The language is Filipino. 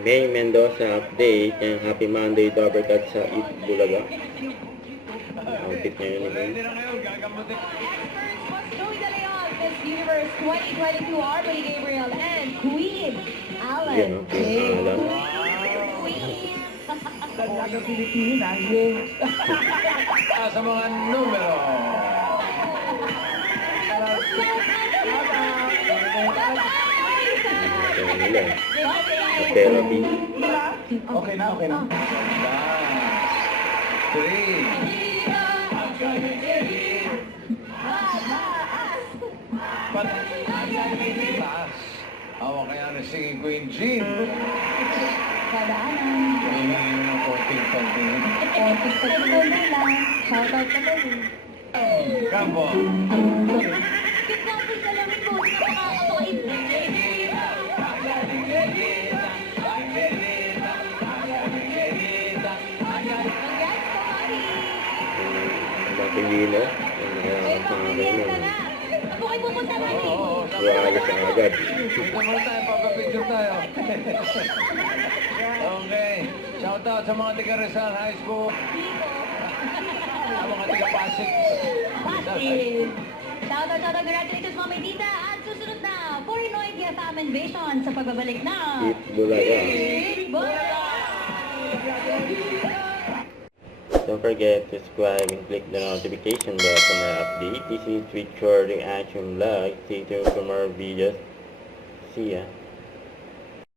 May Mendoza update and Happy Monday to Uppercut sa Eat Bulaga. Outfit niya yun. Experts must Joey De Leon, Miss Universe 2022, Arbany Gabriel, and Queen Alan. Yan, no? Alan. Queen. Talaga Pilipina, yes. Sa mga numero. Ito nila. Sa therapy. Okay na, okay na. 3. Taas. Hawak kaya na si Queen Jean. Kadaanan. Hinihingi ng konting-konting. Konting pagkakulo lang. Shoutout ka daw eh. Kampo. Cute nga po yung salamin ko. Hindi na makakapakaibig. Congrats po, Mami. Dating dino. May pamilya ka na. Ako kayo pupunta na eh. Ayos na agad. Dito muna tayo, papapicture tayo. Okay. Shoutout sa mga taga Rizal High School. Sa mga taga Pasig. Pasig. Shoutout, congratulations, Mami Tita. At susunod na, Porinoid FM Invasion sa pagbabalik na Eat Bulaga. Eat Bulaga! Don't forget to subscribe and click the notification bell for more updates. This is Richard Reaction Vlog. Stay tuned for more videos. See ya.